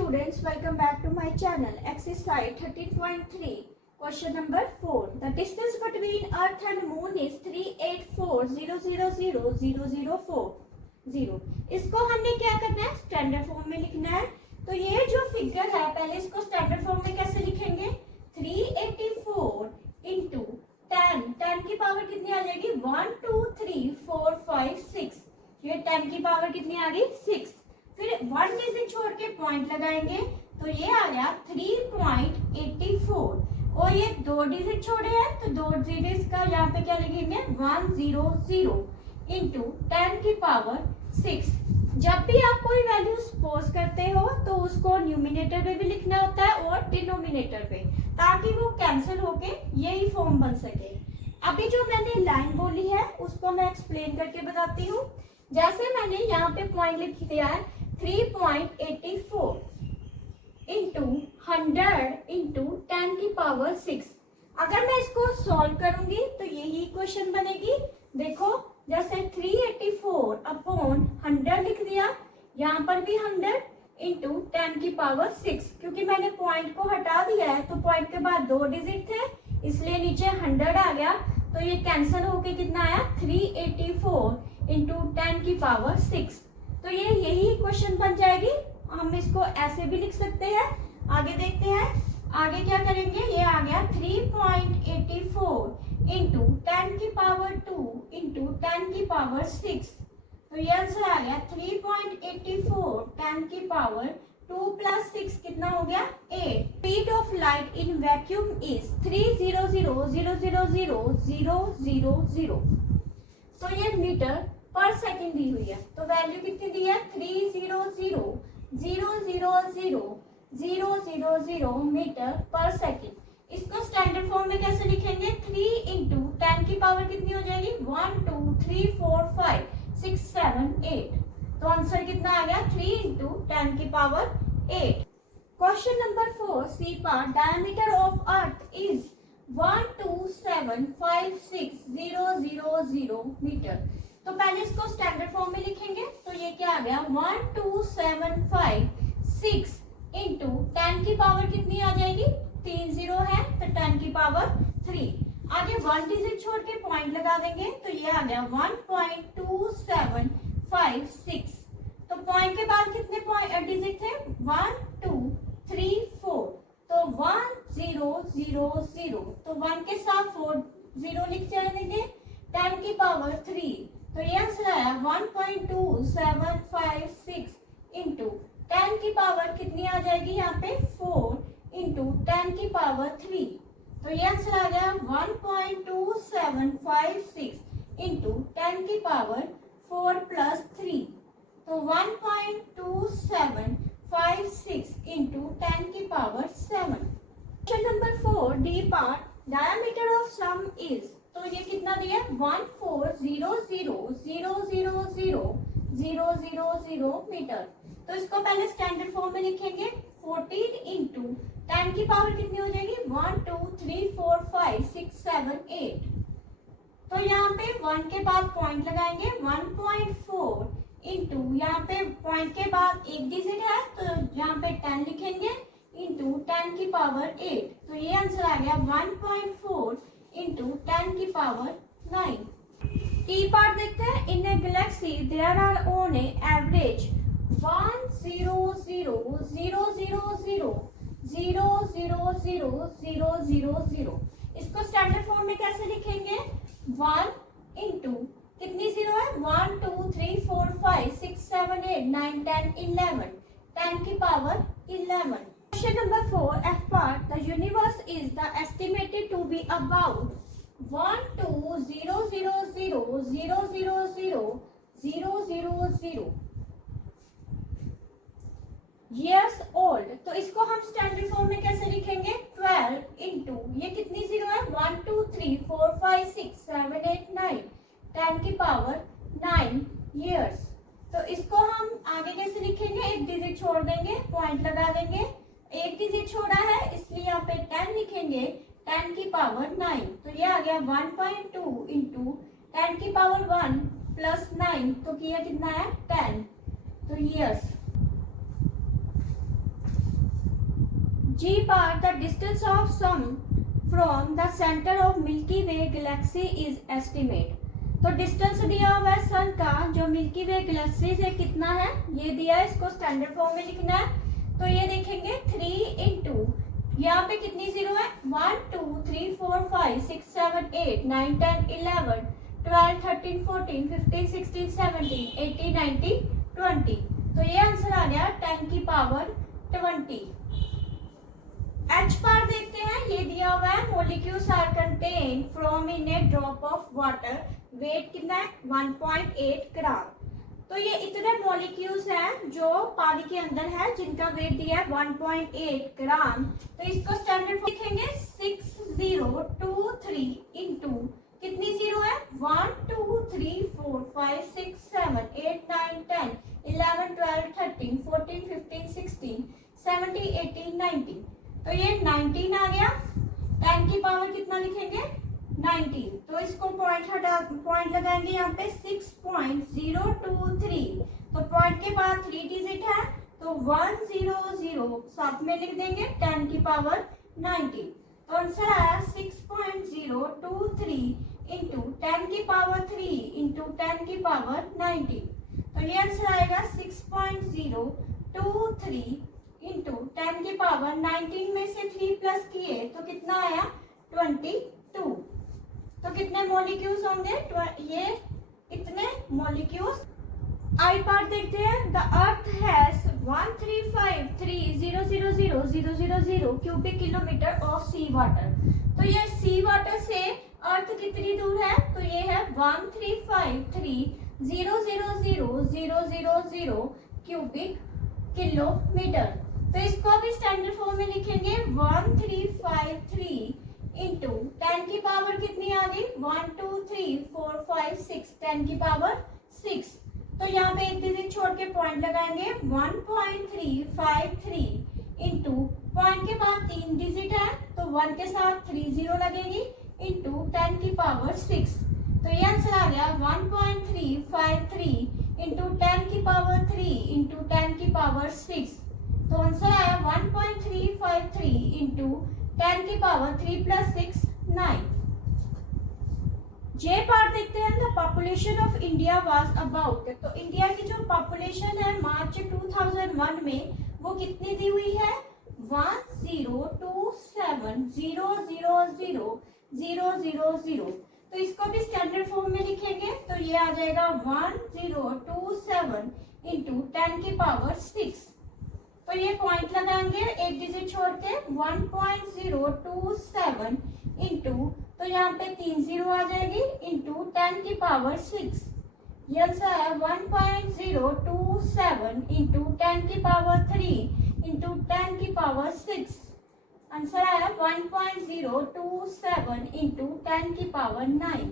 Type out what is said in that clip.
students, welcome back to my channel. Exercise 13.3, question number 4. The distance between Earth and Moon is 384,000,004. इसको हमने क्या करना है, standard form में लिखना है। तो ये जो फिगर है, पहले इसको स्टैंडर्ड फॉर्म में कैसे लिखेंगे, 384 इंटू 10 की पावर कितनी आ जाएगी, 1 2 3 4 5 6। ये 10 की पावर कितनी आ गई, 6। फिर 1 डिजिट छोड़ के पॉइंट लगाएंगे तो ये आ गया 3.84। और ये 2 डिजिट छोड़े हैं तो 2 डिजिट का यहाँ पे क्या लिखेंगे, 100 इंटू 10 की पावर 6। जब भी आप कोई वैल्यू सपोज करते हो तो उसको न्यूमिनेटर पे भी लिखना होता है और डिनोमिनेटर पे, ताकि वो कैंसिल होके यही फॉर्म बन सके। अभी जो मैंने लाइन बोली है उसको मैं एक्सप्लेन करके बताती हूँ। जैसे मैंने यहाँ पे पॉइंट लिख दिया है 3.84 इंटू 100 इंटू 10 की पावर 6। अगर मैं इसको सॉल्व करूंगी तो यही इक्वेशन बनेगी। देखो, जैसे 384 अपॉन 100 लिख दिया, यहाँ पर भी 100 इंटू 10 की पावर 6। क्योंकि मैंने पॉइंट को हटा दिया है तो पॉइंट के बाद 2 डिजिट थे, इसलिए नीचे 100 आ गया। तो ये कैंसिल होके कितना आया, 384 इंटू 10 की पावर 6। तो ये यही इक्वेशन बन जाएगी। हम इसको ऐसे भी लिख सकते हैं। आगे देखते हैं, आगे क्या करेंगे। ये आ गया 3.84 इंटू 10 की पावर 2 इंटू 10 की पावर 6। तो ये आंसर आ गया 3.84 10 की पावर 2 प्लस 6 कितना हो गया, 8। Speed of light in vacuum is 300,000,000। तो ये मीटर पर सेकंड दी हुई है, तो वैल्यू कितनी दी है, 300,000,000 मीटर पर सेकंड। इसको स्टैंडर्ड फॉर्म में कैसे लिखेंगे, 3 इंटू 10 की पावर कितनी हो जाएगी, 1 2 3 4 5 6 7 8। तो आंसर कितना आ गया, 3 इंटू 10 की power 8। Question number 4, C part, diameter of earth is 12756,000 metre. तो पहले इसको स्टैंडर्ड फॉर्म में लिखेंगे। तो ये क्या आ गया, 12756 इंटू 10 की पावर कितनी आ जाएगी, 3 0 है तो 10 की पावर 3। आगे 1 डिजिट छोड़ के पॉइंट लगा देंगे तो ये आ गया 1.2756। तो पॉइंट के बाद कितने डिजिट थे, 1 2 3 4। तो 1000। तो 1 के साथ 4 0 लिख जाएंगे, 10 की पावर 3। तो ये आंसर आया 1.2756 इंटू 10 की पावर कितनी आ जाएगी, यहाँ पे 4 इंटू 10 की पावर 3। तो ये आंसर आ गया 1.2756 इंटू 10 की पावर 4 प्लस 3। तो 1.2756 इंटू 10 की power 7। Question number 4, D part, diameter of some is. तो ये कितना दिया, 140,000,000 मीटर। तो इसको पहले स्टैंडर्ड फॉर्म में लिखेंगे। 14 इंटू 10 की पावर कितनी हो जाएगी, 1 2 3 4 5 6 7 8। तो यहाँ पे 1 के बाद पॉइंट लगाएंगे, 1.4 इंटू, यहाँ पे पॉइंट के बाद एक डिजिट है तो यहाँ पे 10 लिखेंगे इंटू 10 की पावर 8। तो ये आंसर आ गया 1.4 इंटू 10 की पावर 9। टी पार्ट देखते हैं। In a galaxy there are on a average 100,000,000,000,000। इसको स्टैंडर्ड फॉर्म में कैसे लिखेंगे, 1 इंटू कितनी जीरो है, 1 2 3 4 5 6 7 8 9 10 11, 10 की power 11। Question number 4, F part, the universe is the estimated to be about 120,000,000,000 years old। तो इसको हम स्टैंडर्ड फॉर्म में कैसे लिखेंगे, 12 इंटू, ये कितनी जीरो है, 1 2 3 4 5 6 7 8 9, 10 की पावर 9 years। तो इसको हम आगे कैसे लिखेंगे, एक डिजिट छोड़ देंगे, पॉइंट लगा देंगे, एक डिजिट छोड़ा है इसलिए यहाँ पे 10 लिखेंगे, 10 की पावर 9। तो ये आ गया 1.2 इंटू 10 की पावर 1 प्लस 9। तो किया कितना है, 10। तो years। G part, the distance of sun from the center of Milky Way galaxy is estimate. तो डिस्टेंस दिया हुआ है सन का जो मिल्की वे गैलेक्सी से कितना है ये दिया है, इसको स्टैंडर्ड फॉर्म में लिखना है। तो ये देखेंगे 3 इंटू यहाँ पे कितनी जीरो है 1 2 3 4 5 6 7 8 9 10 11 12 13 14 15 16 17 18 19 20। तो ये आंसर आ गया 10 की पावर 20। एच पार्ट देखते हैं, ये दिया हुआ है molecules are contain from in a drop of water, weight कितना है 1.8 ग्राम। तो ये इतने मॉलिक्यूल्स हैं जो पानी के अंदर है जिनका वेट दिया है 1.8 ग्राम। तो इसको स्टैंडर्ड लिखेंगे 6023 इंटू कितनी जीरो है 1 2 3 4 5 6 7 8 9 10 11 12 13 14 15 16 17 18 19। तो ये 19 आ गया। 10 की पावर कितना लिखेंगे 19। तो इसको पॉइंट लगाएंगे यहाँ पे 6.023। तो पॉइंट के बाद 3 डिजिट है तो 100 साथ में लिख देंगे 10 की पावर 90। तो आंसर आया 6.023 इंटू 10 की पावर 3 इंटू 10 की पावर 90। तो ये आंसर आएगा 6.023 इंटू 10 की पावर 19 में से 3 प्लस किए तो कितना आया 22। तो कितने मॉलिक्यूल्स होंगे ये इतने मॉलिक्यूल्स। आई पार्ट देखते हैं, the earth has 135300000 cubic kilometre of sea water. तो ये सी वाटर से अर्थ कितनी दूर है तो ये है 135300000 क्यूबिक किलोमीटर। तो इसको अभी स्टैंडर्ड फॉर्म में लिखेंगे 1353 इंटू 10 की पावर कितनी आ गई 1 2 3 4 5 6 10 की पावर 6। तो यहाँ पे एक डिजिट छोड़ के पॉइंट लगाएंगे 1.353 इंटू पॉइंट के बाद 3 डिजिट है तो 1 के साथ 3 जीरो लगेगी इंटू 10 की पावर 6। तो ये आंसर आ गया 1.353 इंटू 10 की पावर 3 इंटू 10 की पावर 6। तो आंसर आया 1.353 इंटू 10 की पावर 3 प्लस 6 9। जे पार्ट देखते हैं, the population of India was about. तो इंडिया की जो पॉपुलेशन है मार्च 2001 में वो कितनी दी हुई है 102700000। तो इसको भी स्टैंडर्ड फॉर्म में लिखेंगे तो ये आ जाएगा 1027 इंटू 10 की पावर 6। तो ये पॉइंट लगाएंगे एक डिजिट छोड़ के 1.027 इंटू तो यहाँ पे 3 जीरो आ जाएगी इंटू 10 की पावर 6। ये आंसर है 1.027 इंटू 10 की पावर 3 इंटू 10 की पावर 6। आंसर आया 1.027 इंटू 10 की पावर 9।